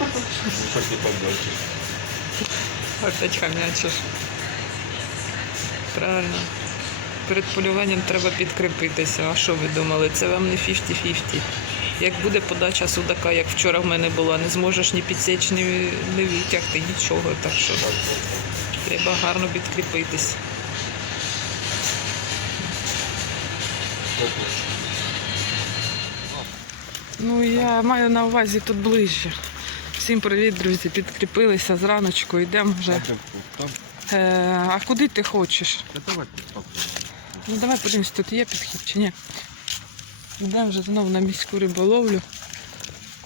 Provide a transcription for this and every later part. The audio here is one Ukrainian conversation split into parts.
Не побачиш. Опять хам'ячиш. Правильно. Перед полюванням треба підкріпитися. А що ви думали? Це вам не 50-50. Як буде подача судака, як вчора в мене була, не зможеш ні підсіч, ні, ні витягти, нічого. Так що треба гарно підкріпитись. Ну, я маю на увазі тут ближче. Всім привіт, друзі. Підкріпилися зраночку, йдемо вже. Е, а куди ти хочеш? давай. Ну давай подивимось, тут є підхід чи ні. Йдемо вже знову на міську риболовлю.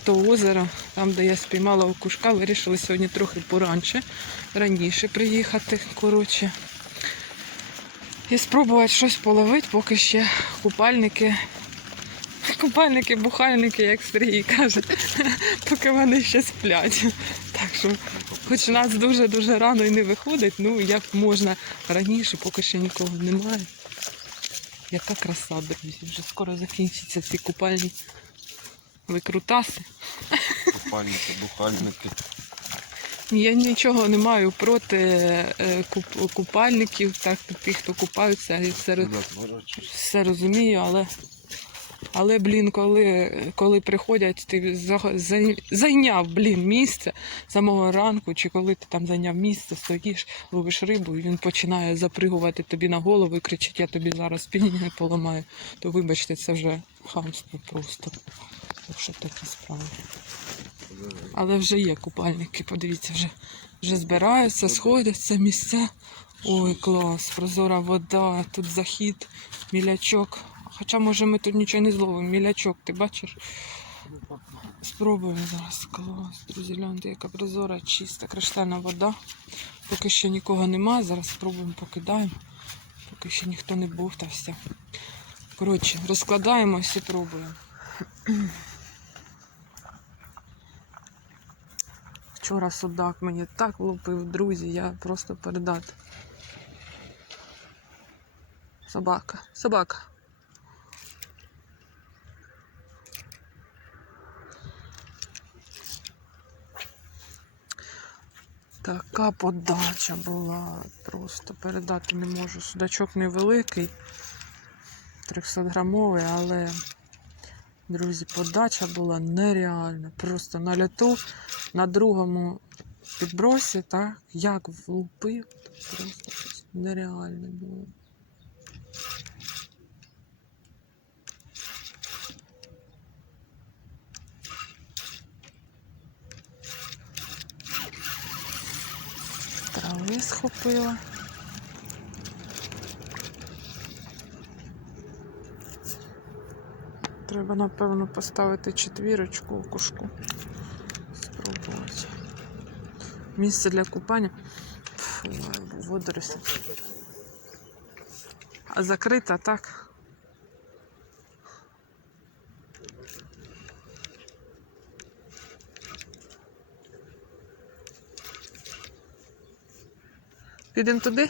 То озеро, там, де я спіймала окушка, вирішили сьогодні трохи поранше, раніше приїхати, коротше. І спробувати щось половити, поки ще купальники. Купальники, бухальники, як Сергій каже, поки вони ще сплять. Так що, хоч нас дуже-дуже рано і не виходить, ну як можна раніше, поки ще нікого немає. Яка краса, друзі, вже скоро закінчаться ці купальні викрутаси. Купальники, бухальники. Я нічого не маю проти е, купальників, так, тих, хто купаються, і все, ворочиш. все розумію, але, але блін, коли, коли приходять, ти зайняв блін, місце самого ранку, чи коли ти там зайняв місце, стоїш, ловиш рибу, і він починає запригувати тобі на голову і кричить, я тобі зараз спініння поламаю, то вибачте, це вже хамство просто. Так що такі справи. Але вже є купальники, подивіться, вже, вже збираються, сходяться місця. Ой, клас, прозора вода, тут захід, мілячок. Хоча, може, ми тут нічого не зловимо. Мілячок, ти бачиш? Спробуємо зараз. Клас, друзі, гляньте, яка прозора, чиста, криштальна вода. Поки що нікого немає, зараз спробуємо покидаємо. Поки ще ніхто не бовтався. Коротше, розкладаємось і пробуємо. Вчора судак мені так влупив, друзі, я просто передати. Собака, собака. Така подача була, просто передати не можу. Судачок невеликий, 300 грамовий, але, друзі, подача була нереальна. Просто на льоту на другому підбросі, так, як влупив, просто нереальне було. Трави схопила. Треба, напевно, поставити четвірочку у кушку. Спробувати. Місце для купання. Водорослі. А закрита так. Підемо туди?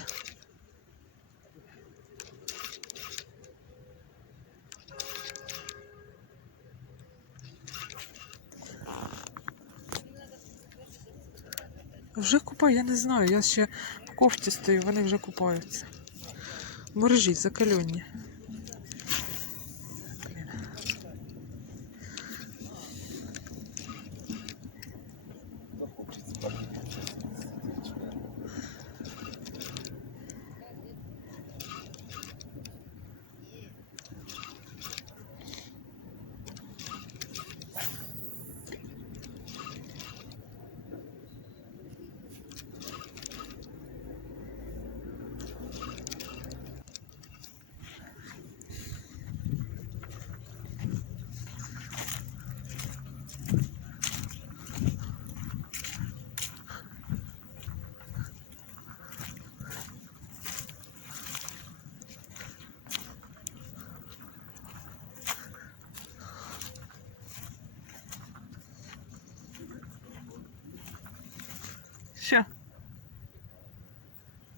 Вже купаю, я не знаю. Я ще в кофті стою, вони вже купаються. Моржі закальонні.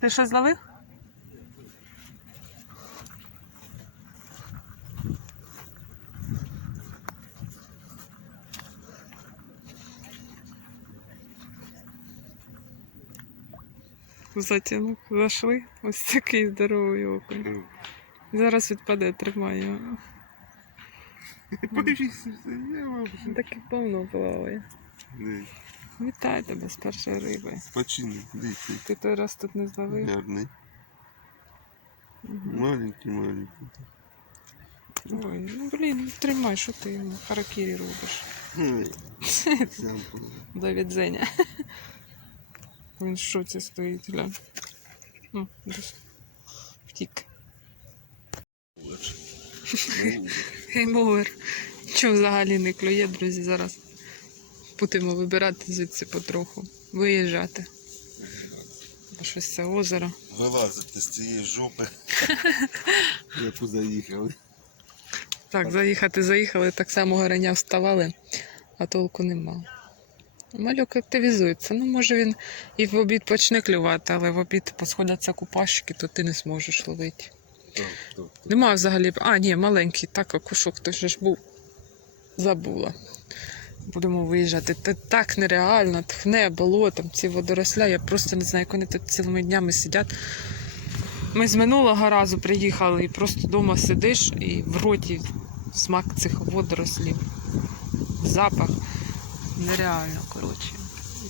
Ти щось зловив? Затянув, зайшли. Ось такий здоровий окон. Зараз відпаде, тримай його. Таке повно плаває. Вітаю тебе з першої риби. Почини, дивіться. Ти той раз тут не зловив. Гарний. Мгм. Маленький, маленький. Ой, ну блін, тримай, що ти йому харакірі робиш. До відзення. Він в шоці стоїть, глянь. Ну, десь. Втік. Гейм-овер. Що взагалі не клює, друзі, зараз будемо вибирати звідси потроху. Виїжджати. Бо щось це озеро. Вилазити з цієї жопи. Яку заїхали. Так, заїхати заїхали, так само гореня вставали, а толку нема. Малюк активізується. Ну, може він і в обід почне клювати, але в обід посходяться купашки, то ти не зможеш ловити. Так, так. Нема взагалі. А, ні, маленький, так, окушок той же ж був. Забула. Будемо виїжджати. Це так нереально, тхне болотом, ці водоросля. Я просто не знаю, як вони тут цілими днями сидять. Ми з минулого разу приїхали і просто вдома сидиш і в роті смак цих водорослів. Запах. Нереально, коротше.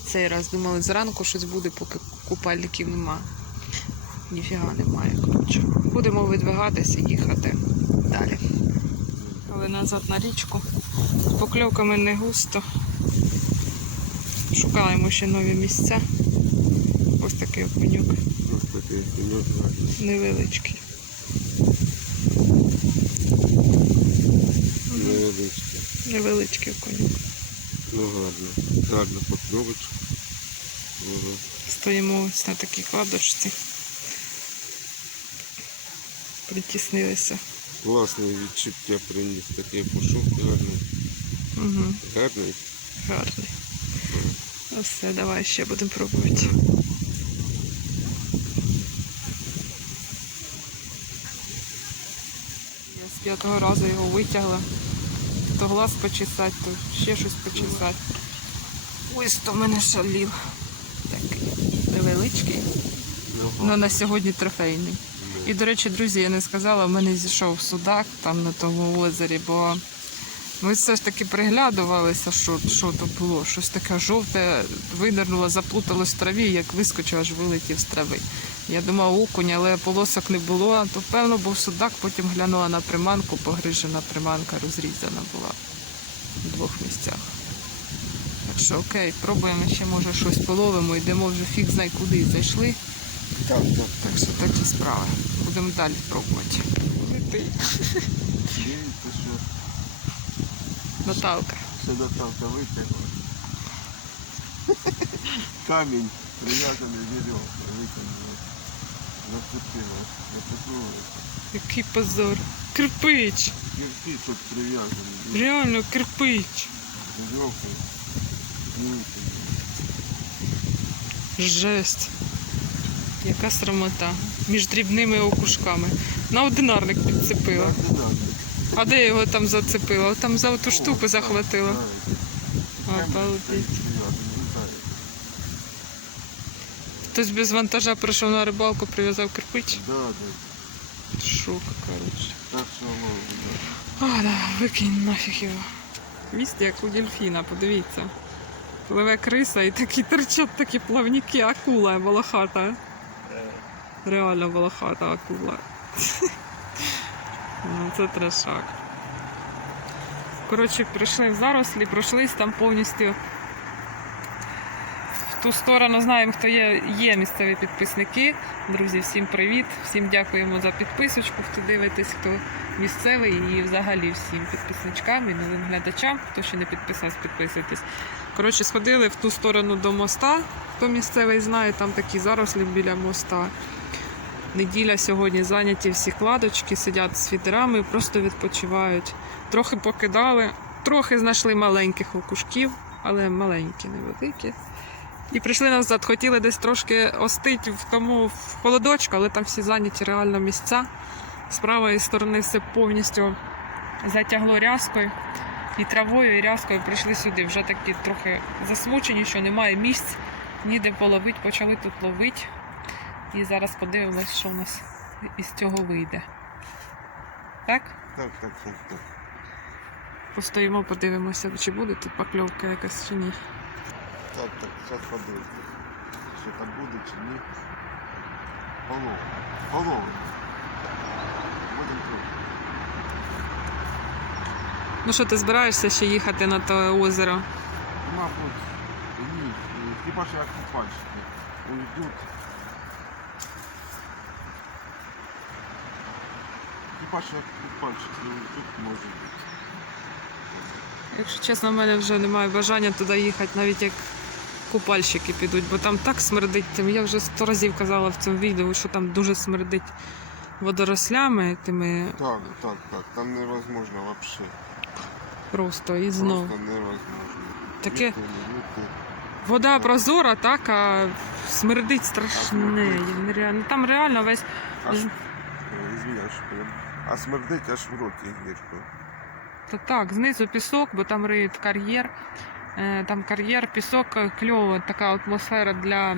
Цей раз думали, зранку щось буде, поки купальників нема. Ніфіга немає, коротше. Будемо видвигатися і їхати далі. Але назад на річку. З покльовками не густо. Шукаємо ще нові місця. Ось такий окунюк Ось такий пеньок невеличкий. Невеличкий. Невеличкий окунюк. Ну гарно. Гарна покльовочка. Стоїмо ось на такій кладочці. Притіснилися. Класне відчуття приніс. Такий пошук гарний. Угу. Гарний. Гарний. Ну все, давай ще будемо пробувати. Я з п'ятого разу його витягла. То глаз почесати, то ще щось почесати. Ось то мене шалів. Такий невеличкий, але на сьогодні трофейний. І, до речі, друзі, я не сказала, в мене зійшов судак там на тому озері, бо ми все ж таки приглядувалися, що, що то було. Щось таке жовте винирнуло, заплуталось в траві, як вискочив, аж вилетів з трави. Я думав, окунь, але полосок не було, то певно був судак, потім глянула на приманку, погрижена приманка розрізана була в двох місцях. Так що окей, пробуємо ще, може, щось половимо, йдемо вже фіг знай куди зайшли. Так, так. Так що такі справи. Будемо далі пробувати. Наталка. ще Наталка витягла. Камінь прив'язаний вірьовка витягнула. Зацепила. Зацепила. Який позор. Кирпич. Кірки тут прив'язані. Реально кирпич. Вірьовка. Жесть. Яка срамота. Між дрібними окушками. На одинарник підцепила. А де його там зацепила? Там за ту штуку захватила. Обалдеть. Хтось без вантажа прийшов на рибалку, прив'язав кирпич. Да, да. Шок, коротше. Так що А, да, викинь нафіг його. Міст як у дельфіна, подивіться. Пливе криса і такі торчать такі плавники, акула волохата. Реально волохата акула. Ну, це трешак. Коротше, прийшли в зарослі, пройшлись там повністю в ту сторону. Знаємо, хто є. Є місцеві підписники. Друзі, всім привіт! Всім дякуємо за підписочку, хто дивитесь, хто місцевий і взагалі всім підписничкам і новим глядачам. Хто ще не підписався, підписуйтесь. Коротше, сходили в ту сторону до моста. Хто місцевий знає, там такі зарослі біля моста. Неділя сьогодні зайняті всі кладочки, сидять з фідерами, просто відпочивають. Трохи покидали, трохи знайшли маленьких окушків, але маленькі, невеликі. І прийшли назад, хотіли десь трошки остити в тому в холодочку, але там всі зайняті реально місця. З правої сторони все повністю затягло рязкою і травою, і рязкою прийшли сюди. Вже такі трохи засмучені, що немає місць, ніде половити, почали тут ловити. І зараз подивимось, що у нас із цього вийде. Так? Так, так, так, так. Постоїмо, подивимося, чи буде тут покльовка якась чи ні. Так, так, зараз подивимося. Що там буде чи ні. Половина. Половина. Будемо пробувати. Ну що, ти збираєшся ще їхати на те озеро? Мабуть, ні. Хіба що як купальщики уйдуть. Хіба що як купальщики уйдуть, може бути. Якщо чесно, в мене вже немає бажання туди їхати, навіть як купальщики підуть, бо там так смердить. тим. Я вже сто разів казала в цьому відео, що там дуже смердить водорослями, тими Так, так, так. Там невозможно вообще. просто і знов. Просто невозможно. Таке- Ні ти, ні ти. Вода прозора, так, а смердить страшне. Нереально. Там реально весь. Аж, извиняюсь, що прям. А смердить аж в роті гірко. Та так, знизу пісок, бо там риють кар'єр. Е, Там кар'єр, пісок, е, кльово, така атмосфера для,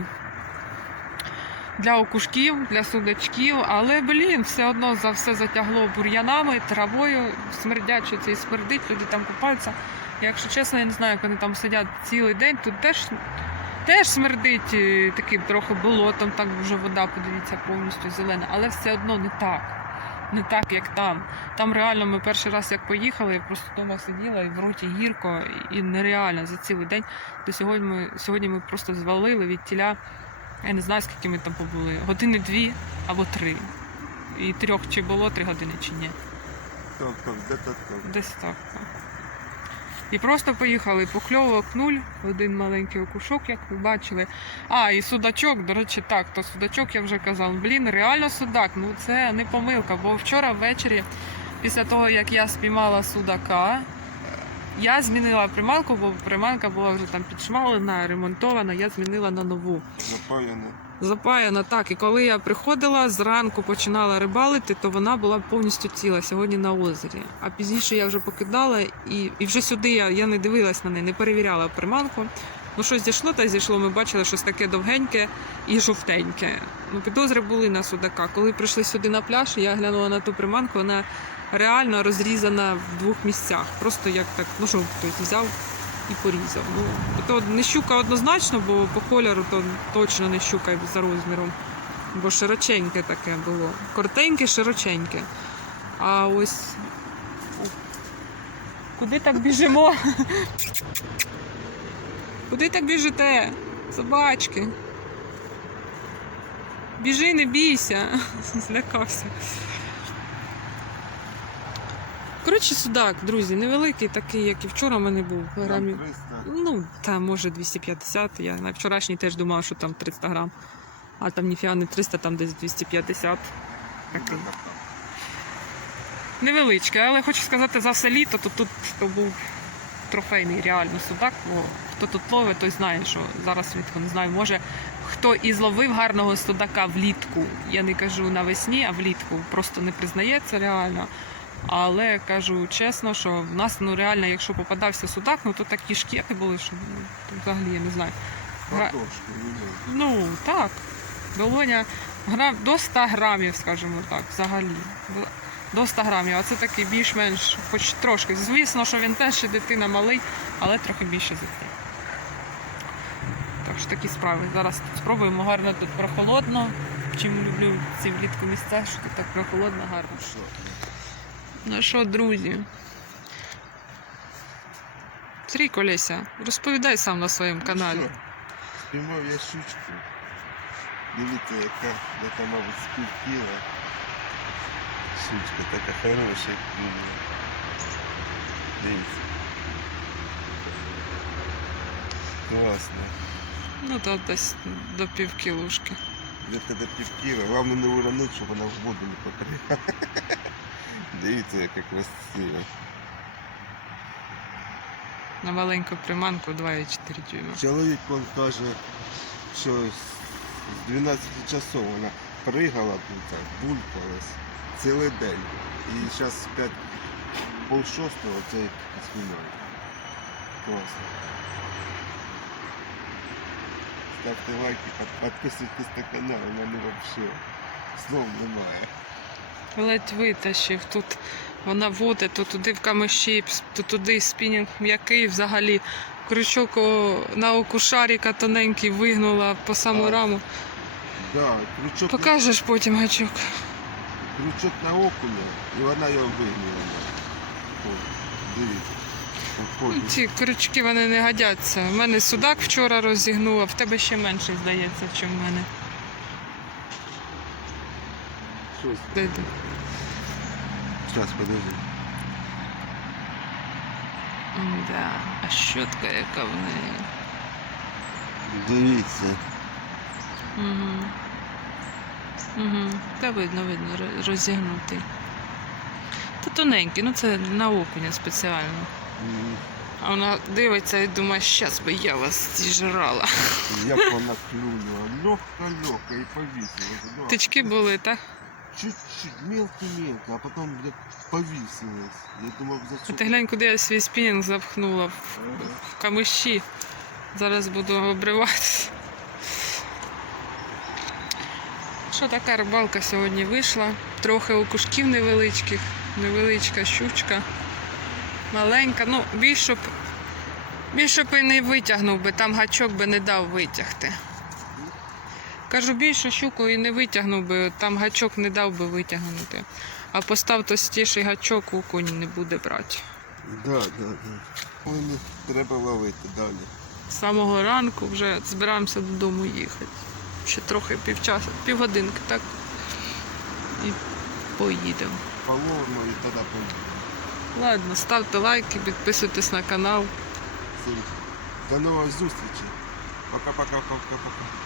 для окушків, для судачків. Але, блін, все одно за все затягло бур'янами, травою, смердяче це і смердить, люди там купаються. Якщо чесно, я не знаю, як вони там сидять цілий день, тут теж, теж смердить е, таким трохи болотом, так вже вода, подивіться, повністю зелена, але все одно не так. Не так, як там. Там реально ми перший раз як поїхали, я просто вдома сиділа і в роті гірко, і нереально за цілий день. До сьогодні ми, сьогодні ми просто звалили від тіля. Я не знаю, скільки ми там побули. Години дві або три. І трьох чи було три години, чи ні. Так. Десь так. І просто поїхали. Покльовок нуль, один маленький окушок, як ви бачили. А, і судачок, до речі, так, то судачок я вже казав. Блін, реально судак. Ну це не помилка. Бо вчора ввечері, після того як я спіймала судака, я змінила приманку, бо приманка була вже там підшмалена, ремонтована, я змінила на нову. Запаяне. Запаяна так. І коли я приходила зранку починала рибалити, то вона була повністю ціла сьогодні на озері. А пізніше я вже покидала і, і вже сюди я, я не дивилась на неї, не перевіряла приманку. Ну, щось зійшло та зійшло. Ми бачили щось таке довгеньке і жовтеньке. Ну, підозри були на судака. Коли прийшли сюди на пляж, я глянула на ту приманку, вона реально розрізана в двох місцях. Просто як так, ну що хтось взяв і порізав. Ну, то не щука однозначно, бо по кольору то точно не щука за розміром. Бо широченьке таке було. Коротеньке, широченьке. А ось. Куди так біжимо? Куди так біжите? Собачки. Біжи, не бійся. Злякався. Коротше, судак, друзі, невеликий такий, як і вчора в мене був. Грамів. 300. Ну, там може 250. Я на вчорашній теж думала, що там 300 грам. А там ніфіга не 300, там десь 250. Такий. Невеличкий, але хочу сказати, за все літо, то тут то був трофейний реально судак. Бо хто тут ловить, той знає, що зараз влітку не знаю. Може хто і зловив гарного судака влітку. Я не кажу навесні, а влітку. Просто не признається реально. Але кажу чесно, що в нас ну реально, якщо попадався судак, ну то такі шкети були, що ну, взагалі я не знаю. Гра- ну, Ну так, долоня грам до 100 грамів, скажімо так, взагалі. До- До 100 грамів, а це такий більш-менш, хоч трошки. Звісно, що він теж ще дитина малий, але трохи більше це. Так що такі справи. Зараз тут спробуємо гарно тут прохолодно. Чим люблю ці влітку місця, що тут так прохолодно, гарно. Ну що, друзі? Срій Колеся, розповідай сам на своєму каналі. Ну. Спіймав я щучку. Дивіться, яка, яка, мабуть, з пів кіла. Щучка така хороша. Дивіться. Класно. Ну, то десь до півкілушки. Где-то до пів кіла. Головне не уронити, щоб вона в воду не покрила. Дивіться, яка красива. На маленьку приманку 2,4 дюйма. Чоловік он каже, що з 12 часов вона пригала тут, булькалась цілий день. І зараз 5 пол шостого це знімає. Класно. ставте лайки, під- підписуйтесь на канал, у мене взагалі слов немає. Ледь витащив. Тут вона воде, то туди в камиші, то туди спінінг м'який взагалі. Крючок о, на оку шаріка тоненький вигнула по саму раму. Да, крючок, Покажеш потім гачок. крючок на окуня, і вона його вигнула. Дивіться. Ну, Ці крючки вони не годяться. У мене судак вчора розігнув, а в тебе ще менший, здається, ніж в мене. Щось. Зараз, подожди. Да. А щотка яка в неї. Дивіться. Угу. Угу. Та видно, видно, ро- розігнутий. Та тоненький, ну це на окуня спеціально. М, А вона дивиться і думає, щас би я вас зіжрала. Як вона клюнула. Легко-легко і повісилась. Да. Тички були, так? Чуть-чуть, мелко-мелко, а потом, блядь, повісилась. Я думав, за ти глянь, куди я свій спінінг запхнула в, в камиші. Зараз буду обриватися. Що така рибалка сьогодні вийшла? Трохи окушків невеличких, невеличка щучка. Маленька. Ну, більше б, більше б і не витягнув би, там гачок би не дав витягти. Кажу, більшу щуку і не витягнув би, там гачок не дав би витягнути. А постав тостіший гачок, окунь не буде брати. Да, да, да. Ой, треба ловити далі. З самого ранку вже збираємося додому їхати. Ще трохи півчасу, півгодинки, так? І поїдемо. Половно і тоді поїдемо. Ладно, ставте лайки, підписуйтесь на канал. Всім До нової зустрічі. Пока-пока-пока-пока.